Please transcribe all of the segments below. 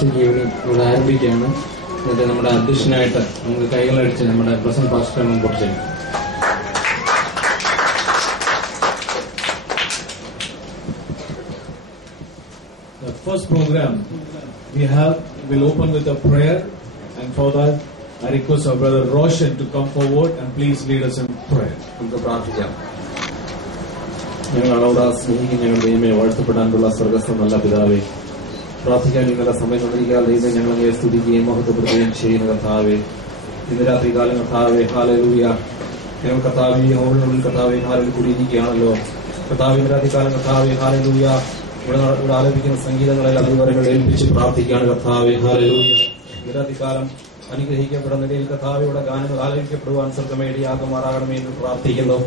Music evening ഇവിടെ ആരംഭിക്കുകയാണ്. എന്നിട്ട് നമ്മുടെ അധ്യക്ഷനായിട്ട് നമുക്ക് കൈകളടിച്ച് നമ്മുടെ പ്രസന്റ് പാസ്റ്റർ മുമ്പോട്ട് ചെയ്യും. The first program will open with a prayer, and for that I request our brother Roshan to come forward and please lead us in prayer. നമുക്ക് പ്രാർത്ഥിക്കാം. ഞങ്ങൾ അളവടാ സ്നേഹിക്കും ഞങ്ങൾ ദൈവമേ, വാഴ്ത്തപ്പെടാനുള്ള സ്വർഗ്ഗസ്ഥ നല്ല പിതാവേ, പ്രാർത്ഥിക്കാൻ നിങ്ങളുടെ സമയം തന്നിരിക്കാൻ ദൈവം ഞങ്ങളെ സ്തുതിക്കുകയും മഹത്വപ്പെടുത്തുകയും ചെയ്യുന്ന കർത്താവേ, ഇന്ന് രാത്രി കാലം കർത്താവേ, ഹല്ലേലൂയ, ഞങ്ങൾ കർത്താവേ ഹോളിനുള്ളിൽ കർത്താവേ ഹാലിൽ കൂടിയിരിക്കുകയാണല്ലോ കർത്താവേ. ഇന്ന് രാത്രി കാലം കർത്താവേ, ഹല്ലേലൂയ, ഇവിടെ ആലപിക്കുന്ന സംഗീതങ്ങളെല്ലാം അതുവരെകൾ ഏൽപ്പിച്ച് പ്രാർത്ഥിക്കുകയാണ് കർത്താവേ, ഹല്ലേലൂയ. ഇന്ന് രാത്രി കാലം അനുഗ്രഹിക്കപ്പെടുന്ന നിലയിൽ കർത്താവേ ഇവിടെ ഗാനങ്ങൾ ആലപിക്കപ്പെടുവാൻ സ്വർഗ്ഗമേടിയാകുമാറാകണമേ എന്ന് പ്രാർത്ഥിക്കുന്നു.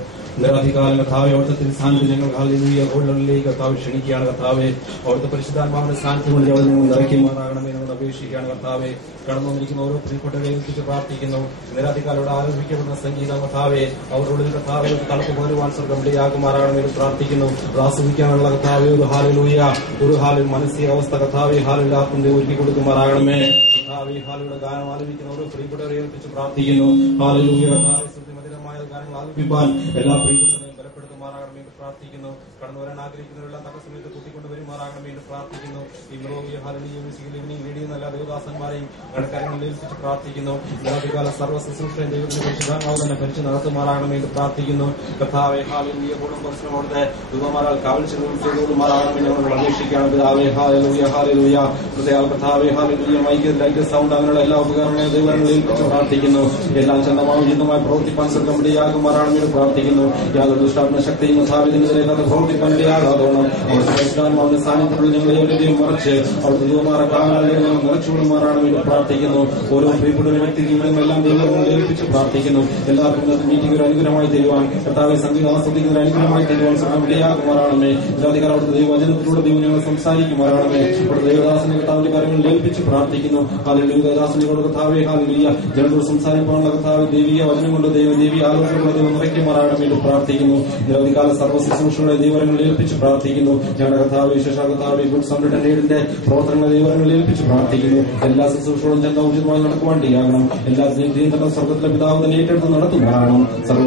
നിരവധികാലം കർത്താവെ അവിടുത്തെ തിരുസാന്നിധ്യം ഞങ്ങൾ ഹല്ലേലൂയ ഹോളിലേക്ക് കർത്താവ് ക്ഷണിക്കുകയാണ് കർത്താവെ. അവിടുത്തെ പരിശുദ്ധാത്മാവിന്റെ സാന്നിധ്യം കൊണ്ട് അവിടെ നിങ്ങൾ നിറയ്ക്കുമാറാകണമേ നമ്മൾ അപേക്ഷിക്കുകയാണ് കർത്താവെ. കടന്നു വന്നിരിക്കുന്ന ഓരോ പ്രിയപ്പെട്ടവരെ ഏൽപ്പിച്ച് പ്രാർത്ഥിക്കുന്നു. നിരവധികാലം ഇവിടെ ആലപിക്കപ്പെടുന്ന സംഗീതം കർത്താവെ അവരുടെ കർത്താവെ തണുപ്പ് പോരുവാൻ സ്വർഗ്ഗമേടിയാകുമാറാകണമേ എന്ന് പ്രാർത്ഥിക്കുന്നു. ആസ്വദിക്കാനുള്ള കർത്താവെ ഒരു ഹാലലൂയ, ഒരു ഹാലിൽ മാനസികാവസ്ഥ കർത്താവെ ഹാലിൽ ആത്മീയ ഒരുക്കി കൊടുക്കുമാറാകണമേ കർത്താവെ. ഹാലിയുടെ ഗാനം ആലപിക്കുന്ന ഓരോ പ്രിയപ്പെട്ടവരെ ഏൽപ്പിച്ച് പ്രാർത്ഥിക്കുന്നു. ഹാലലൂയ കർത്താവെ മധുരമായ ഗാനങ്ങൾ ആലപിപ്പാൻ എല്ലാ പ്രിയപ്പെട്ടവരെയും ബലപ്പെടുത്തുമാറാകണമേ എന്ന് പ്രാർത്ഥിക്കുന്നു. കടന്നു വരാൻ ആഗ്രഹിക്കുന്നവരെല്ലാം തക്ക സമയത്ത് കൂട്ടിക്കൊണ്ടുവരുമാറാകണമേ എന്ന് പ്രാർത്ഥിക്കുന്നു. ഈ Melodia hallelujah musical evening radio എല്ലാ ദേവദാസന്മാരെയും കടക്കാര്യങ്ങളിൽ ഏൽപ്പിച്ച് പ്രാർത്ഥിക്കുന്നു. രാത്രികാല സർവ്വ ശുശ്രൂഷയും ദൈവത്തിന്റെ പരിശുദ്ധാത്മാവ് തന്നെ ഭരിച്ച് നടത്തുമാറാകണമേ എന്ന് പ്രാർത്ഥിക്കുന്നു. കർത്താവെ ഹാലലൂയ കൂടും പ്രശ്നം അവിടുത്തെ ദൂതന്മാരാൽ കാവൽ ചെയ്തുമാറാകണമേ ഞങ്ങൾ അപേക്ഷിക്കുകയാണ് പിതാവേ. ഹാലലൂയ ഹാലലൂയ പ്രത്യേക കർത്താവെ ഹാലലൂയ മൈക്ക് ലൈറ്റ് സൗണ്ട് അങ്ങനെയുള്ള എല്ലാ ഉപകരണങ്ങളും ദൈവങ്ങളിൽ ഏൽപ്പിച്ച് പ്രാർത്ഥിക്കുന്നു. എല്ലാം ചന്തമാവും ചിന്തമായി പ്രവർത്തിപ്പാൻ സ്വർഗ്ഗമേടിയാകുമാറാകണമേ എന്ന് പ്രാർത്ഥിക്കുന്നു. യാതൊരു ദുഷ്ടാത്മ ശക്തിയും സ്ഥാപിതത്തിലേക്ക് പ്രവർത്തിക്കാൻ ഇടയാകാതോണം അവിടുത്തെ പരിശുദ്ധാത്മാവിന്റെ സാന്നിധ്യത്തിൽ ഞങ്ങളെ എവിടെയും മറിച്ച് അവിടുത്തെ ദൂതന്മാരെ കാവലാളികളെ ഞങ്ങൾ നിറച്ചുകൊള്ളുമാറാകണമേ എന്ന് പ്രാർത്ഥിക്കുന്നു. ഓരോ പ്രിയപ്പെട്ട വ്യക്തി ജീവിതങ്ങളെല്ലാം ദൈവങ്ങളിൽ ഏൽപ്പിച്ച് പ്രാർത്ഥിക്കുന്നു. എല്ലാവർക്കും ഇന്നത്തെ മീറ്റിംഗ് ഒരു അനുഗ്രഹമായി തരുവാൻ കർത്താവെ സംഗീതം ആസ്വദിക്കുന്ന ഒരു അനുഗ്രഹമായി തരുവാൻ സ്വർഗ്ഗമേടിയാകുമാറാകണമേ. ഇല്ലാധികാരം ദൈവവചനത്തിലൂടെ ദൈവം ഞങ്ങൾ സംസാരിക്കുമാറാകണമേ. അവിടെ ദേവദാസനെ കർത്താവിന്റെ കാര്യങ്ങളിൽ ഏൽപ്പിച്ച് പ്രാർത്ഥിക്കുന്നു. ഹല്ലേലൂയ ദേവദാസനോട് കർത്താവെ ഹല്ലേലൂയ ജനങ്ങളോട് സംസാരിക്കാനുള്ള കർത്താവ് ദൈവിക വചനം കൊണ്ട് ദൈവീയ ആലോചനകളെ ദൈവം നിറയ്ക്കുമാറാകണമേ എന്ന് പ്രാർത്ഥിക്കുന്നു. നിരവധികാല സർവ്വ ശുശ്രൂഷകളെ ദൈവങ്ങളിൽ ഏൽപ്പിച്ച് പ്രാർത്ഥിക്കുന്നു. ഞങ്ങളുടെ കർത്താവ് വിശേഷ കർത്താവ് ഗുഡ് സംരംഭയുടെ പ്രവർത്തനങ്ങളെ ദൈവങ്ങളിൽ ഏൽപ്പിച്ച് പ്രാർത്ഥിക്കുന്നു. എല്ലാ ശുശ്രൂഷകളും ഞങ്ങൾ ഉചിതമായി നടക്കുവാൻ ഇടയാകണം. എല്ലാ നിയന്ത്രണ സ്വർഗ്ഗത്തിലെ പിതാവ് തന്നെ ഏറ്റെടുത്ത് നടത്തുമാറാകണം. സർവ്വ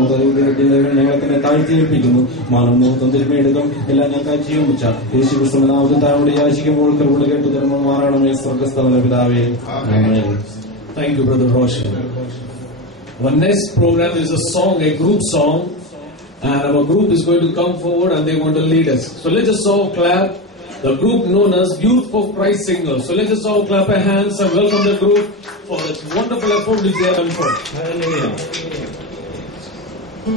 ഞങ്ങളെ തന്നെ താഴ്ത്തി ഏൽപ്പിക്കുന്നു. മാനം മുഹൂർത്തം തിരുമയെടുക്കും എല്ലാം ഞങ്ങൾക്ക് ചെയ്യാൻ വെച്ച യേശു ക്രിസ്തുവിന്റെ നാമത്തിൽ താഴോട് യാചിക്കുമ്പോൾ കരുണ കേട്ട് ധർമ്മമാറാകണമേ സ്വർഗ്ഗസ്ഥല പിതാവേ. Thank you, Brother Roshan. Our next program is a song, a group song, and our group is going to come forward and they're going to lead us. So let's just all clap. The group known as Youth for Christ Singers. So let's just all clap our hands and welcome the group for that wonderful effort which they have done for.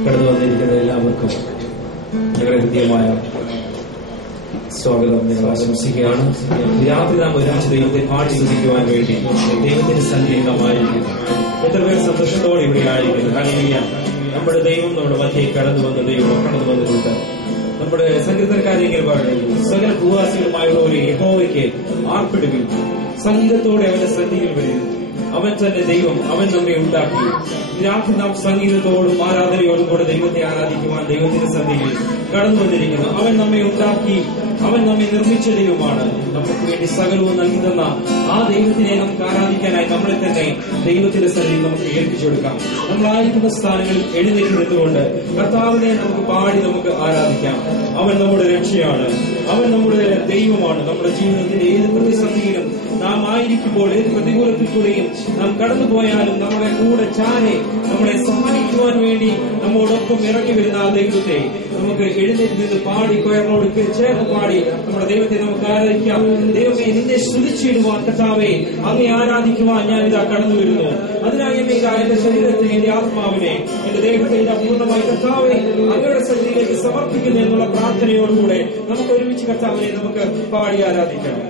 കടന്നു വന്നിരിക്കുന്ന എല്ലാവർക്കും ഞങ്ങളുടെ ഹൃദ്യമായ സ്വാഗതം ഞങ്ങൾ ആശംസിക്കുകയാണ്. രാത്രി നാം ഒരുമിച്ച് ദൈവത്തെ പാടി സ്തുതിക്കുവാൻ വേണ്ടി ദൈവത്തിന്റെ സന്നിഹിതമായിരിക്കുന്നു. എത്ര പേർ സന്തോഷത്തോടെ ഇവിടെ ആയിരിക്കുന്നു. ഹല്ലേലൂയ. നമ്മുടെ ദൈവം നമ്മുടെ മധ്യേ കടന്നു വന്ന ദൈവം കടന്നു വന്നിട്ടുണ്ട്. നമ്മുടെ സങ്കീർത്തനക്കാരികൾ പറയുന്നു, സകല ഭൂവാസികളുമായുള്ള ഒരു യഹോവയ്ക്ക് ആർപ്പിടുവിൻ, സംഗീതത്തോടെ അവന്റെ സന്നിധിയിൽ വരുന്നു. അവൻ തന്നെ ദൈവം, അവൻ നമ്മെ ഉണ്ടാക്കി. രാത്രി നാം സംഗീതത്തോടും ആരാധനയോടും കൂടെ ദൈവത്തെ ആരാധിക്കുവാൻ ദൈവത്തിന്റെ സന്നിധിയിൽ കടന്നു വന്നിരിക്കുന്നു. അവൻ നമ്മെ ഉണ്ടാക്കി, അവൻ നമ്മെ നിർമ്മിച്ച ദൈവമാണ്. നമുക്ക് വേണ്ടി സകലവും നൽകി തന്ന ആ ദൈവത്തിനെ നമുക്ക് ആരാധിക്കാനായി നമ്മളെ തന്നെ ദൈവത്തിന്റെ സന്നിധിയിൽ നമുക്ക് ഏൽപ്പിച്ചു കൊടുക്കാം. നമ്മളായിരിക്കുന്ന സ്ഥാനങ്ങളിൽ എഴുന്നേറ്റ് നിന്നുകൊണ്ട് കർത്താവിനെ നമുക്ക് പാടി നമുക്ക് ആരാധിക്കാം. അവൻ നമ്മുടെ രക്ഷയാണ്, അവൻ നമ്മുടെ ദൈവമാണ്. നമ്മുടെ ജീവിതത്തിന്റെ ഏത് പ്രതിസന്ധിയിലും നാം ആയിരിക്കുമ്പോൾ, ഏത് പ്രതികൂലത്തിൽ കൂടെയും നാം കടന്നുപോയാലും നമ്മുടെ കൂടെ ചാരെ നമ്മളെ സഹായിക്കുവാൻ വേണ്ടി നമ്മോടൊപ്പം ഇറങ്ങി വരുന്ന ആ ദൈവത്തെ നമുക്ക് എഴുന്നേറ്റ് നിന്ന് പാടി കൊയറിനോട് ചേർന്ന് പാടി നമ്മുടെ ദൈവത്തെ നമുക്ക് ആരാധിക്കാം. ദൈവമേ, നിന്നെ സ്തുതിച്ചിടുവാൻ കർത്താവേ, അങ്ങേ ആരാധിക്കുവാൻ ഞാൻ ഇതാ കടന്നു വരുന്നു. അതിനായി എന്നെ എന്റെ ശരീരത്തെ, എന്റെ ആത്മാവിനെ, എന്റെ ദൈവത്തെ പൂർണ്ണമായി കർത്താവെ അങ്ങയുടെ സന്നിധിയിലേക്ക് സമർപ്പിക്കുന്നു എന്നുള്ള പ്രാർത്ഥനയോടുകൂടെ നമുക്ക് ഒരുമിച്ച് കർത്താവിനെ നമുക്ക് പാടി ആരാധിക്കണം.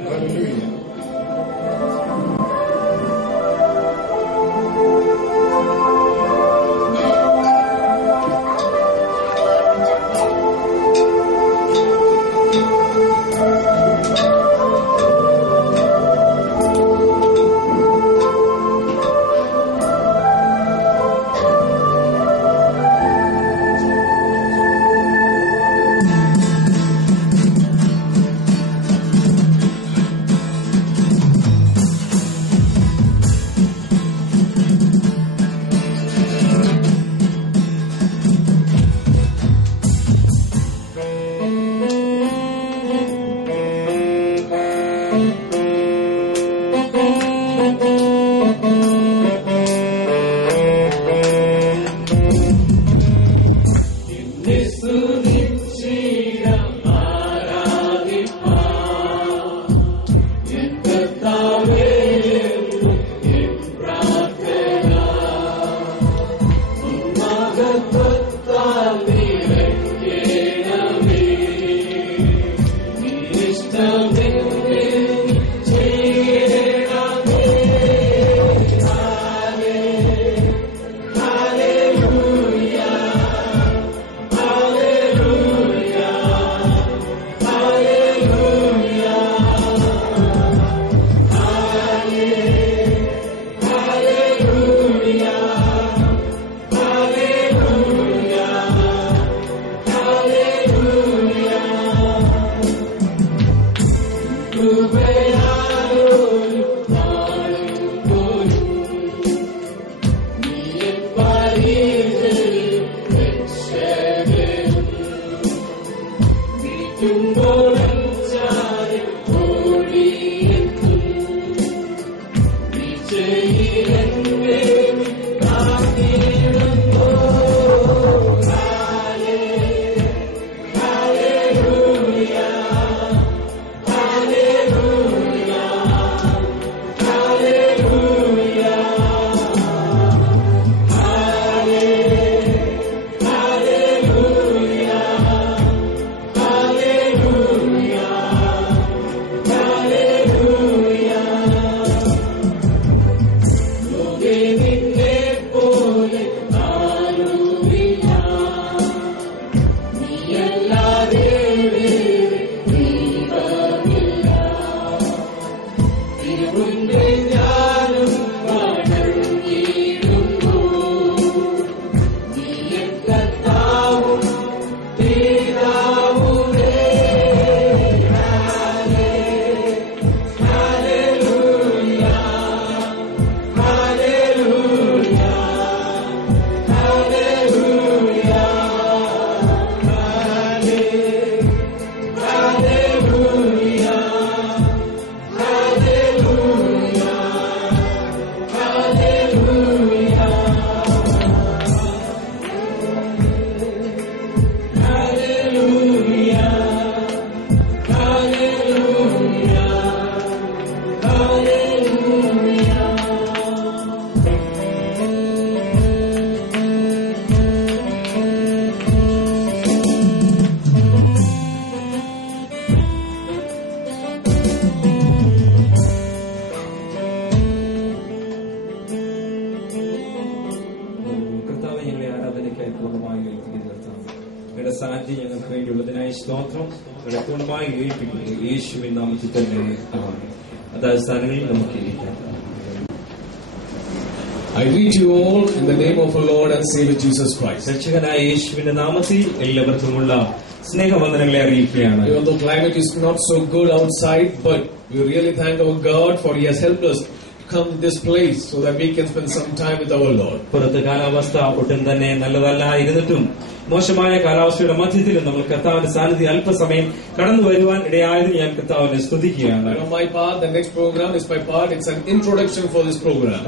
I greet you all in the name of our Lord and Savior Jesus Christ. Even though climate is not so good outside, but we really thank our God for He has helped us come to this place so that we can spend some time with our Lord. മോശമായ കാലാവസ്ഥയുടെ മധ്യത്തിലും നമ്മൾ കർത്താവിന്റെ സാന്നിധ്യം അല്പസമയം കടന്നു വരുവാൻ ഇടയായതിന് ഞാൻ കർത്താവിനെ സ്തുതിക്കുകയാണ്. My part, the next program is my part. It's an introduction for this program.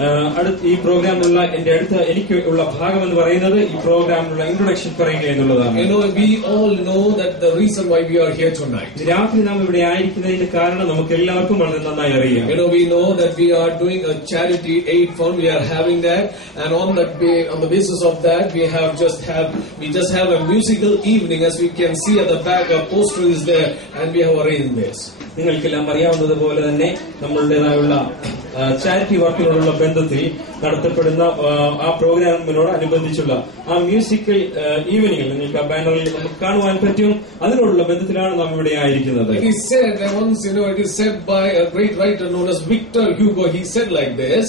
ഈ പ്രോഗ്രാമിലുള്ള എന്റെ എനിക്ക് ഉള്ള ഭാഗം എന്ന് പറയുന്നത് ഈ പ്രോഗ്രാമിലുള്ള ഇൻട്രൊഡക്ഷൻ പറയുക എന്നുള്ളതാണ്. We all know that the reason why we are here tonight. രാത്രി നാം ഇവിടെ ആയിരിക്കുന്നതിന്റെ കാരണം നമുക്ക് എല്ലാവർക്കും വളരെ നന്നായി അറിയാം. We know that we are doing a charity aid fund. We are having that, and on the basis of that, we just have a musical evening, as we can see at the back. A poster is there, and we have arranged this. നിങ്ങൾക്കെല്ലാം അറിയാവുന്നതുപോലെ തന്നെ നമ്മളുടേതായുള്ള charity വർക്കിനോടുള്ള ബന്ധത്തിൽ നടത്തപ്പെടുന്ന ആ പ്രോഗ്രാമിനോട് അനുബന്ധിച്ചുള്ള ആ musical ഈവനിങ്ങിൽ നിങ്ങൾക്ക് ആ ബാനറിൽ നമുക്ക് കാണുവാൻ പറ്റും. അതിനോടുള്ള ബന്ധത്തിലാണ് നാം ഇവിടെ ആയിരിക്കുന്നത്. It is said by a great writer known as Victor Hugo. He said like this.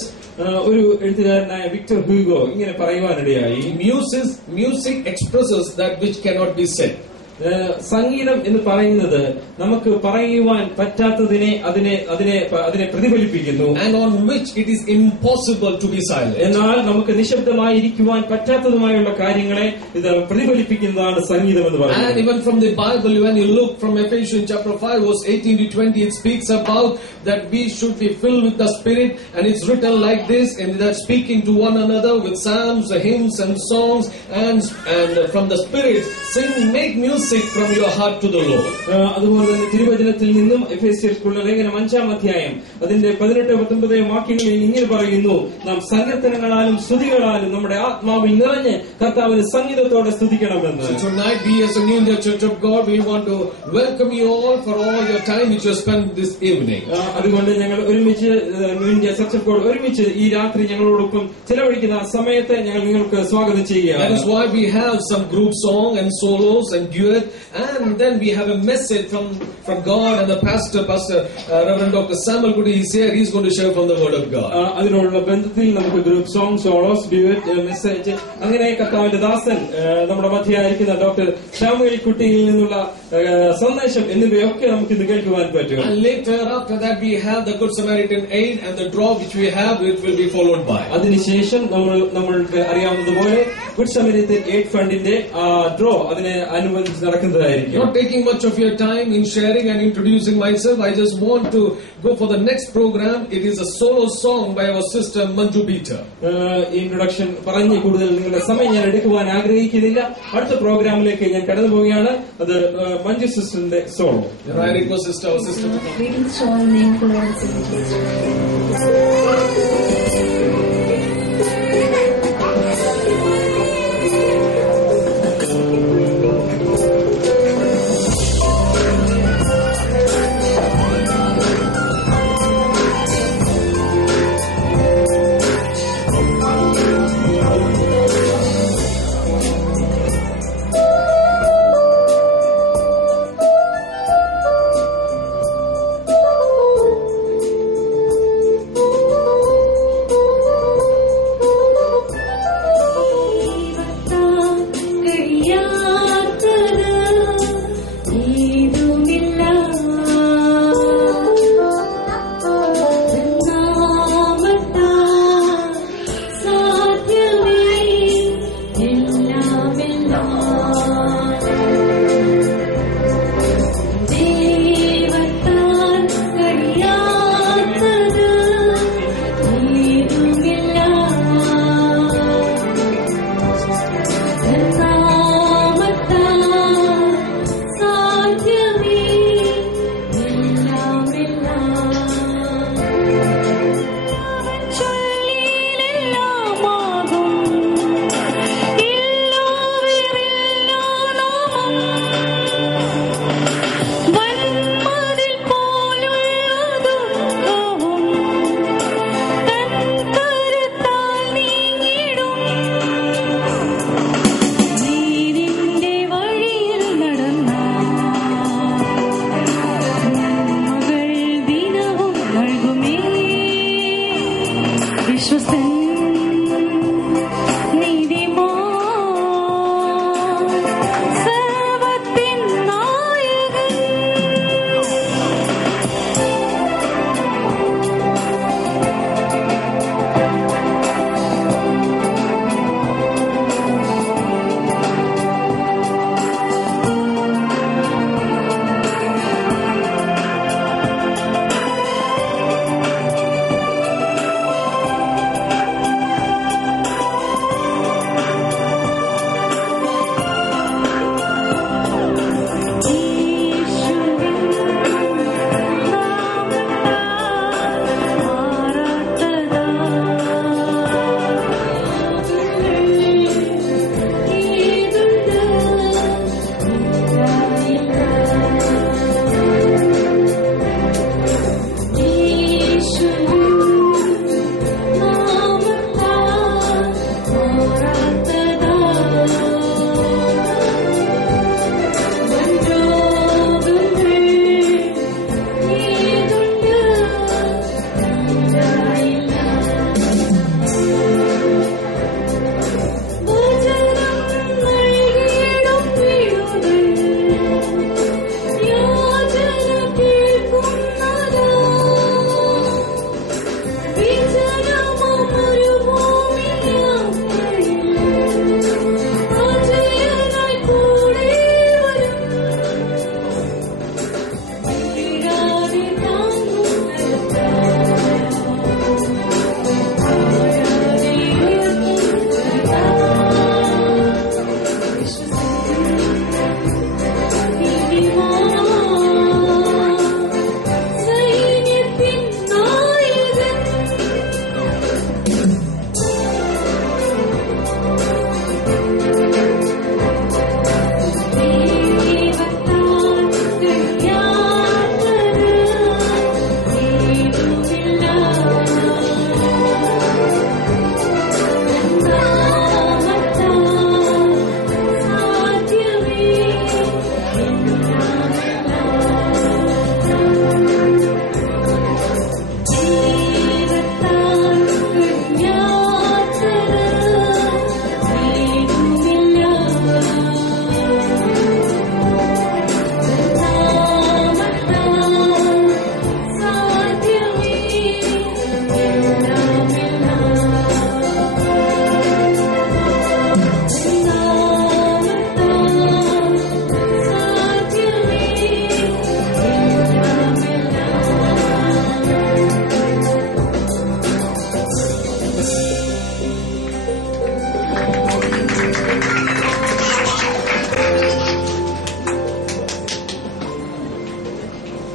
ഒരു എഴുത്തുകാരനായ വിക്ടർ ഹ്യൂഗോ ഇങ്ങനെ പറയുവാനിടയായി, music expresses that which cannot be said. സംഗീതം എന്ന് പറയുന്നത് നമുക്ക് പറയുവാൻ പറ്റാത്തതിനെ അതിനെ പ്രതിഫലിപ്പിക്കുന്നു. And on which it is impossible to be silent. എന്നാൽ നമുക്ക് നിശബ്ദമായിരിക്കുവാൻ പറ്റാത്തതുമായുള്ള കാര്യങ്ങളെ ഇത് പ്രതിഫലിപ്പിക്കുന്നതാണ് സംഗീതം എന്ന് പറയുന്നത്. And even from the Bible, when you look from Ephesians chapter 5 verse 18 to 20, it speaks about that we should be filled with the Spirit, and it's written like this, and that speaking to one another with psalms, hymns and songs, and from the Spirit sing, make music from your heart to the Lord. അതുപോലെ തന്നെ തിരുവചനത്തിൽ നിന്നും എഫേസ്യർക്കുള്ള ലേഖനം 5-ാം അധ്യായം അതിന്റെ 18-19 വാക്യങ്ങളിൽ ഇങ്ങനെ പറയുന്നു, നാം സങ്കീർത്തനങ്ങളാലും സ്തുതികളാലും നമ്മുടെ ആത്മാവിൽ നിറഞ്ഞ് കർത്താവിനെ സംഗീതത്തോടെ സ്തുതിക്കണമെന്ന്. So tonight we as a New India Church of God, we want to welcome you all for all your time which you spent this evening. അതുകൊണ്ട് ഞങ്ങൾ ഒരുമിച്ച് new India church of God ഒരുമിച്ച് ഈ രാത്രി ഞങ്ങളോടൊപ്പം ചെലവഴിക്കുന്ന സമയത്തെ ഞങ്ങൾ നിങ്ങൾക്ക് സ്വാഗതം ചെയ്യുകയാണ്. That is why we have some group song and solos and duet, and then we have a message from God, and the pastor Reverend Dr. Samuel Goody is here. He's going to share from the word of God. അതിനുള്ള ബന്ധത്തിൽ നമുക്ക് group song, Saulos, duet, message അങ്ങനെ കർത്താവിന്റെ ദാസൻ നമ്മുടെ മധ്യയായിരിക്കുന്ന doctor Samuel കുട്ടിയിൽ നിന്നുള്ള സന്ദേശം എന്നിവയൊക്കെ നമുക്ക് ഇന്ന് കേൾക്കുവാൻ പറ്റും. And later after that we have the Good Samaritan Aid, and the draw which we have, it will be followed by. അതിനുശേഷം നമ്മൾക്ക് അറിയാവുന്നതുപോലെ ഗുഡ് സമരിയൻ എയ്ഡ് ഫണ്ടിന്റെ ഡ്രോ അതിനെ അനുബന്ധിച്ച് നടക്കുന്നതായിരിക്കും. Not taking much of your time in sharing and introducing myself, I just want to go for the next program. It is a solo song by our sister Manju Peter. Introduction പറഞ്ഞ് കൂടുതൽ നിങ്ങളുടെ സമയം ഞാൻ എടുക്കുവാൻ ആഗ്രഹിക്കുന്നില്ല. അടുത്ത പ്രോഗ്രാമിലേക്ക് ഞാൻ കടന്നു പോവുകയാണ്. അത് മഞ്ജു സിസ്റ്ററിന്റെ solo. I request our sister to come. Greetings to all name Lord.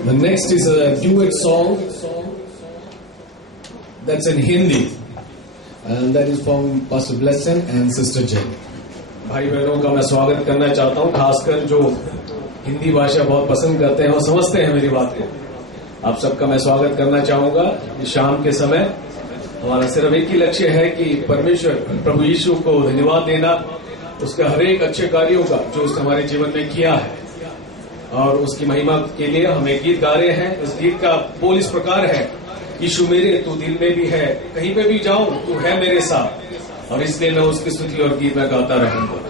The next is a duet song that's in Hindi, and that is from Pastor Blessing and Sister Jen. भाई बहनों का मैं स्वागत करना चाहता हूं, खासकर जो हिंदी भाषा बहुत पसंद करते हैं और समझते हैं मेरी बात को। आप सबका मैं स्वागत करना चाहूंगा। शाम के समय हमारा सिर्फ एक ही लक्ष्य है कि परमेश्वर प्रभु यीशु को धन्यवाद देना, उसका हर एक अच्छे कार्यों का जो उसने हमारे जीवन में किया है, और उसकी महिमा के लिए हम एक गीत गा रहे हैं। इस गीत का बोल इस प्रकार है, यीशु मेरे तू दिल में भी है, कहीं पे भी जाऊं तू है मेरे साथ, और इसलिए मैं उसकी स्तुति और गीत में गाता रहूंगा।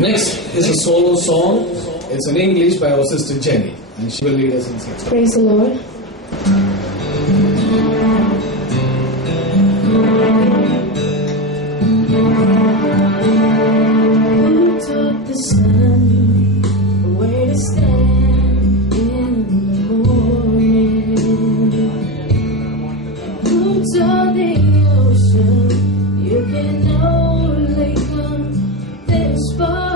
Next is a solo song. It's in English by our sister Jenny, and she will lead us in singing. Praise the Lord. Who taught the sun where to stand in the morning? Who taught the ocean you can only come this far?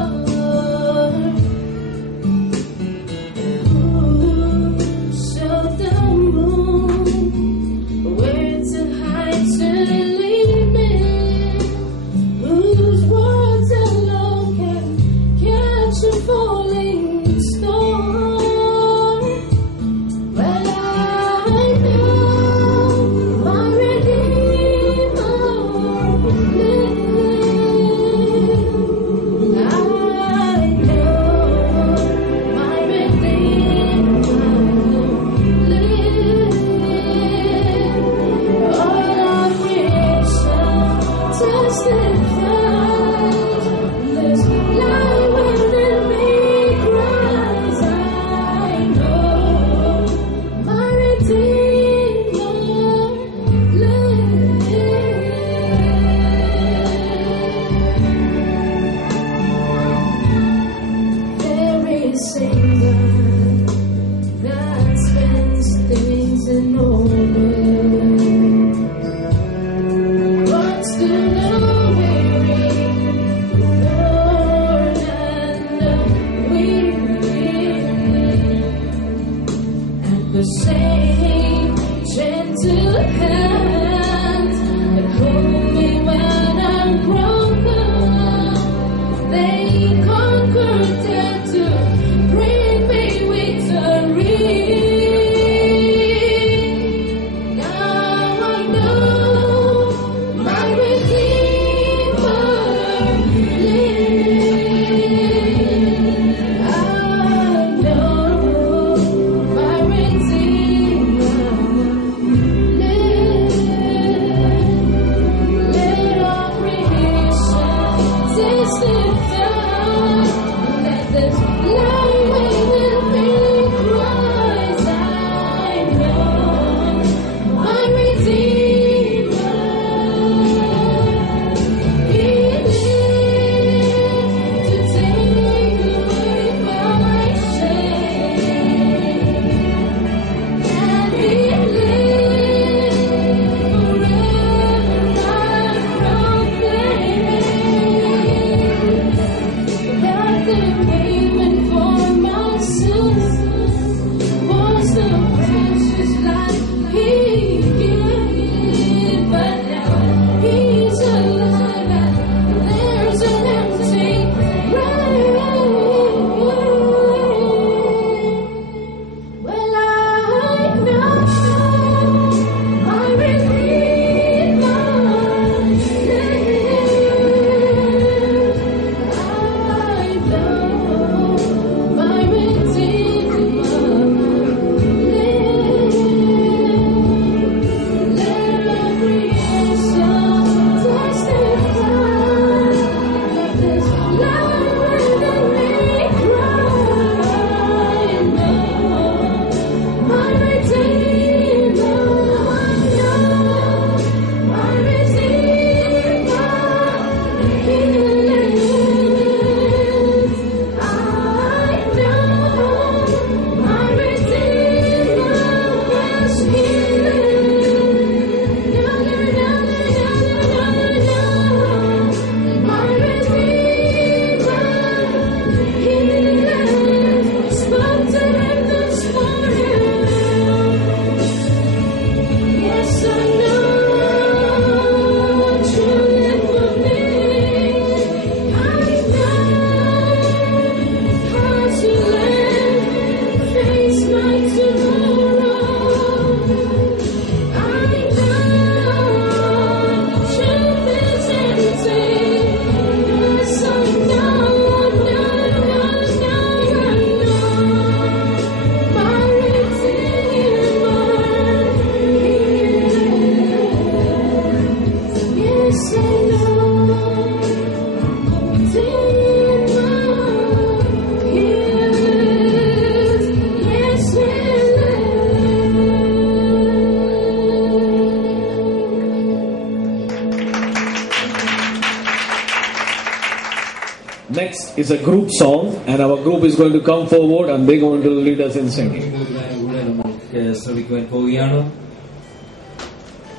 Next is a group song, and our group is going to come forward and they're going to lead us in singing.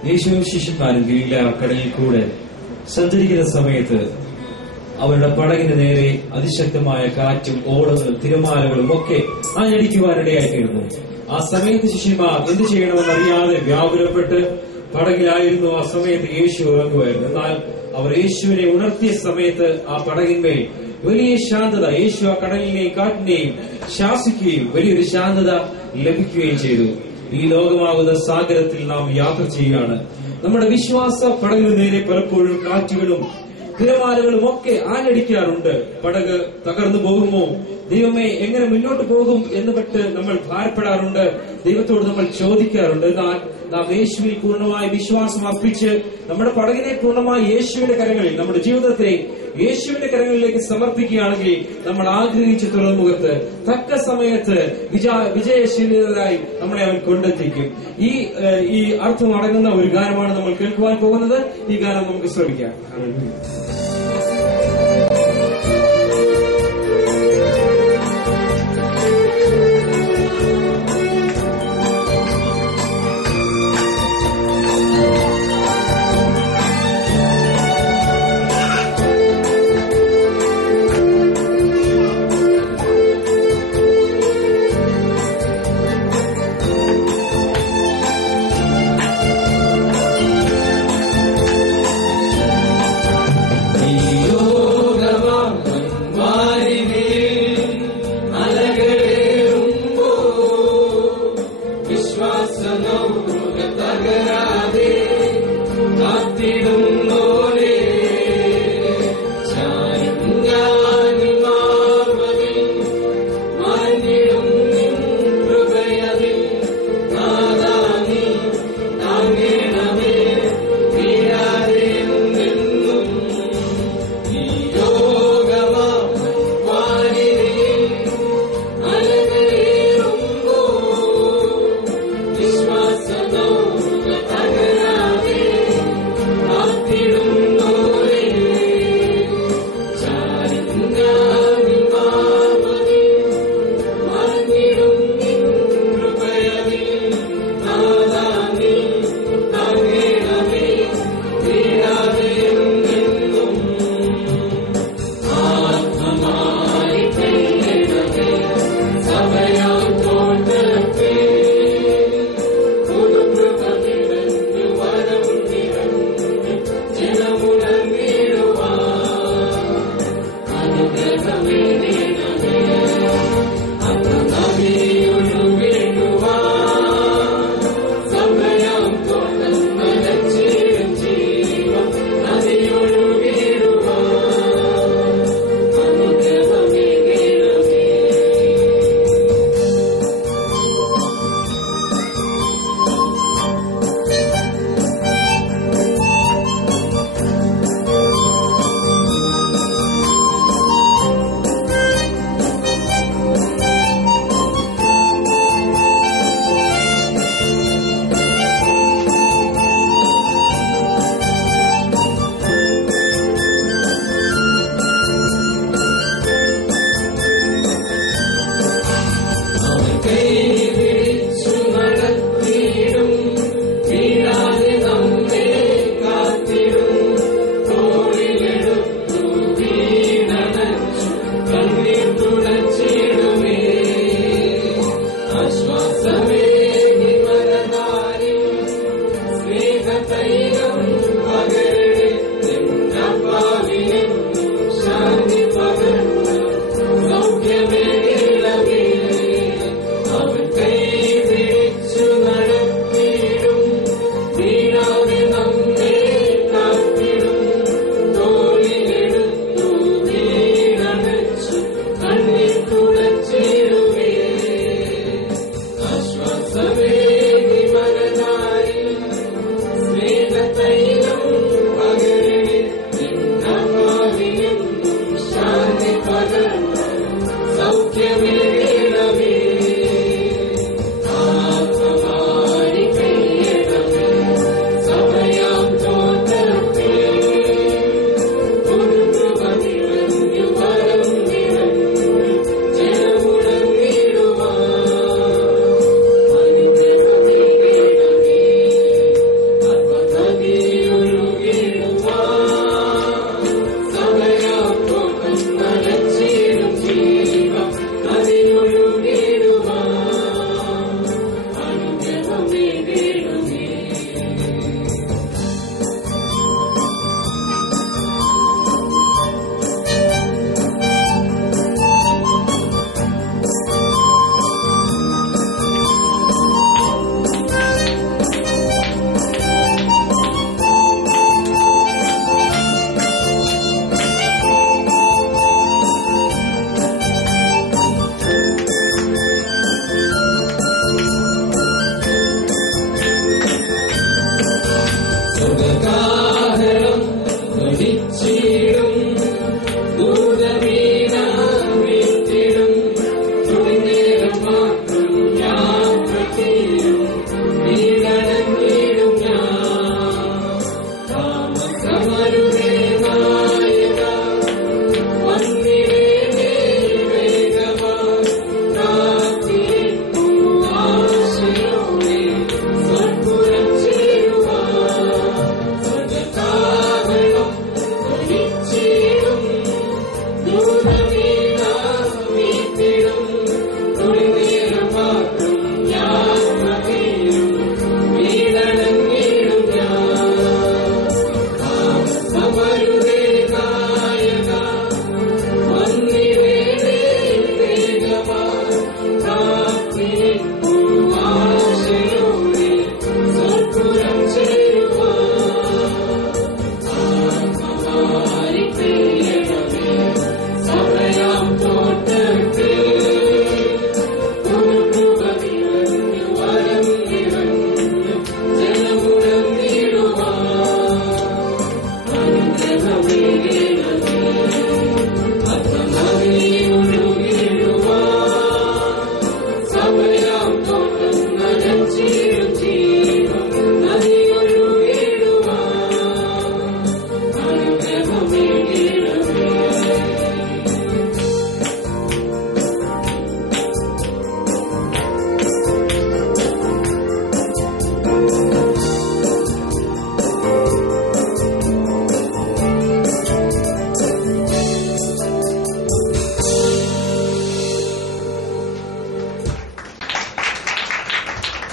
യേശുവും ശിഷ്യന്മാരും ഗലീല കടലിൽ കൂടെ സഞ്ചരിക്കുന്ന സമയത്ത് അവരുടെ പടകിന് നേരെ അതിശക്തമായ കാറ്റും ഓടങ്ങളും തിരമാലകളും ഒക്കെ ആഞ്ഞടിക്കുവാനിടയായിത്തീർന്നു. ആ സമയത്ത് ശിഷ്യന്മാർ എന്ത് ചെയ്യണമെന്നറിയാതെ വ്യാകുലപ്പെട്ട് പടകിലായിരുന്നു. ആ സമയത്ത് യേശു ഉറങ്ങുമായിരുന്നു. എന്നാൽ അവർ യേശുവിനെ ഉണർത്തിയ സമയത്ത് ആ പടകിന്മേൽ വലിയ ശാന്തത. യേശു ആ കടലിനെയും കാറ്റിനെയും ശാസിക്കുകയും വലിയൊരു ശാന്തത ലഭിക്കുകയും ചെയ്തു. ഈ ലോകമാകുന്ന സാഗരത്തിൽ നാം യാത്ര ചെയ്യുകയാണ്. നമ്മുടെ വിശ്വാസ പടകിനു നേരെ പലപ്പോഴും കാറ്റുകളും തിരമാലകളും ഒക്കെ ആഞ്ഞടിക്കാറുണ്ട്. പടക് തകർന്നു പോകുമോ, ദൈവമേ എങ്ങനെ മുന്നോട്ട് പോകും എന്ന് പെട്ട് നമ്മൾ ഭാരപ്പെടാറുണ്ട്. ദൈവത്തോട് നമ്മൾ ചോദിക്കാറുണ്ട്. എന്നാൽ നാം യേശുവിൽ പൂർണ്ണമായി വിശ്വാസം അർപ്പിച്ച് നമ്മുടെ പടകിനെ പൂർണ്ണമായി യേശുവിന്റെ കരങ്ങളിൽ, നമ്മുടെ ജീവിതത്തെ യേശുവിന്റെ കരങ്ങളിലേക്ക് സമർപ്പിക്കുകയാണെങ്കിൽ നമ്മൾ ആഗ്രഹിച്ച തുറമുഖത്ത് തക്ക സമയത്ത് വിജയശീലരായി നമ്മളെ അവൻ കൊണ്ടെത്തിക്കും. ഈ അർത്ഥം അടങ്ങുന്ന ഒരു ഗാനമാണ് നമ്മൾ കേൾക്കുവാൻ പോകുന്നത്. ഈ ഗാനം നമുക്ക് ശ്രമിക്കാം.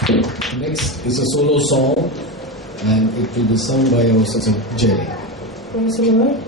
Next is a solo song, and it will be sung by our sister Jerry. Praise the Lord.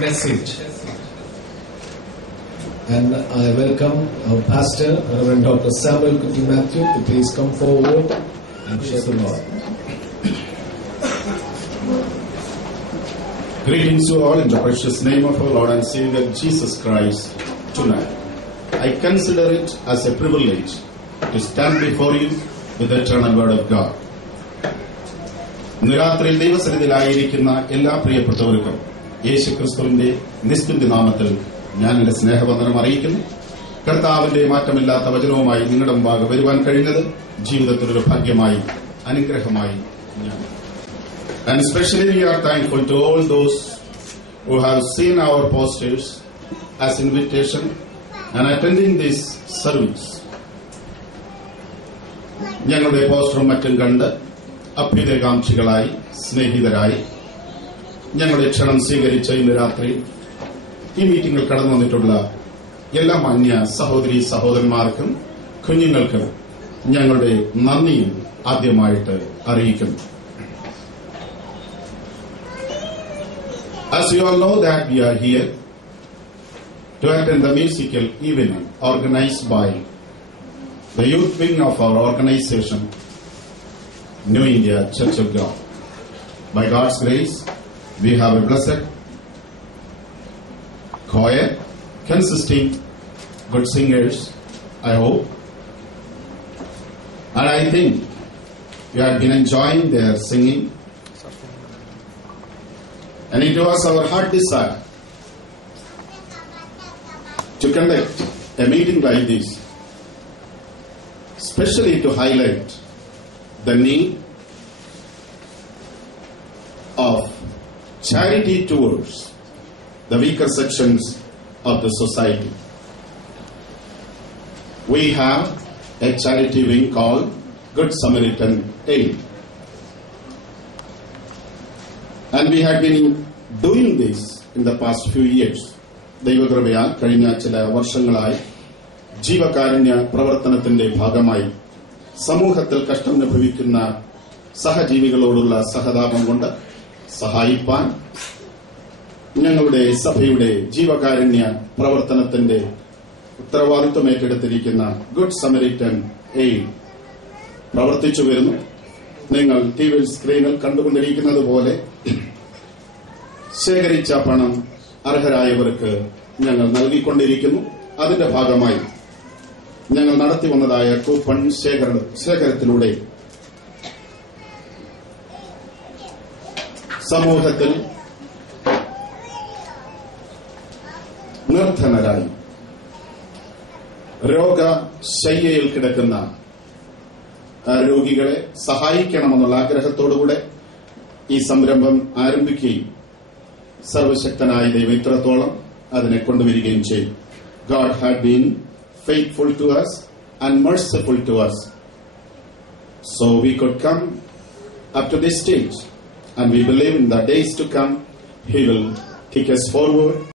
Message. And I welcome our pastor, Reverend Dr. Samuel Kuti Matthew, to please come forward and share the Lord. Greetings to all in the precious name of our Lord and Savior Jesus Christ tonight. I consider it as a privilege to stand before you with the eternal word of God. ഇന്ന് രാത്രിയിൽ ദൈവസന്നിധിയിലായിരിക്കുന്ന എല്ലാ പ്രിയപ്പെട്ടവർക്കും യേശുക്രിസ്തുവിന്റെ നിസ്തുല്യ നാമത്തിൽ ഞാൻ എന്റെ സ്നേഹവന്ദനം അറിയിക്കുന്നു. കർത്താവിന്റെ മാറ്റമില്ലാത്ത വചനവുമായി നിങ്ങളുടെ മുമ്പാകെ വരുവാൻ കഴിഞ്ഞത് ജീവിതത്തിലൊരു ഭാഗ്യമായി അനുഗ്രഹമായി ഞാൻ. And especially we are thankful to all those who have seen our posters as invitation and attending this service. ഞങ്ങളുടെ പോസ്റ്ററും മറ്റും കണ്ട് അഭ്യുദയകാംക്ഷികളായി സ്നേഹിതരായി ഞങ്ങളുടെ ക്ഷണം സ്വീകരിച്ച ഇന്ന് രാത്രി ഈ മീറ്റിംഗിൽ കടന്നു വന്നിട്ടുള്ള എല്ലാ മാന്യ സഹോദരി സഹോദരന്മാർക്കും കുഞ്ഞുങ്ങൾക്കും ഞങ്ങളുടെ നന്ദിയും ആദ്യമായിട്ട് അറിയിക്കുന്നു. As you all know that we are here to attend the musical evening organized by the youth wing of our organization, New India Church of God. By God's grace, we have a blessed choir consisting good singers, I hope. And I think we have been enjoying their singing. And it was our heart desire to conduct a meeting like this, especially to highlight the need of charity towards the weaker sections of the society. We have a charity wing called Good Samaritan Aid. And we had been doing this in the past few years. ദൈവകൃപയാൽ കഴിഞ്ഞ ചില വർഷങ്ങളായി ജീവകാരുണ്യ പ്രവർത്തനത്തിന്റെ ഭാഗമായി സമൂഹത്തിൽ കഷ്ടമനുഭവിക്കുന്ന സഹജീവികളോടുള്ള സഹതാപം കൊണ്ട് സഹായിപ്പാൻ ഞങ്ങളുടെ സഭയുടെ ജീവകാരുണ്യ പ്രവർത്തനത്തിന്റെ ഉത്തരവാദിത്വം ഏറ്റെടുത്തിരിക്കുന്ന ഗുഡ് സമരിറ്റൻ എയ്ഡ് പ്രവർത്തിച്ചു വരുന്നു. നിങ്ങൾ ടി വി സ്ക്രീനിൽ കണ്ടുകൊണ്ടിരിക്കുന്നത് പോലെ ശേഖരിച്ച പണം അർഹരായവർക്ക് ഞങ്ങൾ നൽകിക്കൊണ്ടിരിക്കുന്നു. അതിന്റെ ഭാഗമായി ഞങ്ങൾ നടത്തി വന്നതായ കൂപ്പൺ ശേഖരത്തിലൂടെ സമൂഹത്തിൽ നിർധനരായി രോഗശയ്യയിൽ കിടക്കുന്ന രോഗികളെ സഹായിക്കണമെന്നുള്ള ആഗ്രഹത്തോടുകൂടെ ഈ സംരംഭം ആരംഭിക്കുകയും സർവശക്തനായ ദൈവം ഇത്രത്തോളം അതിനെ കൊണ്ടുവരികയും ചെയ്തു. God had been faithful to us and merciful to us, so we could come up to this stage, and we believe in the days to come He will take us forward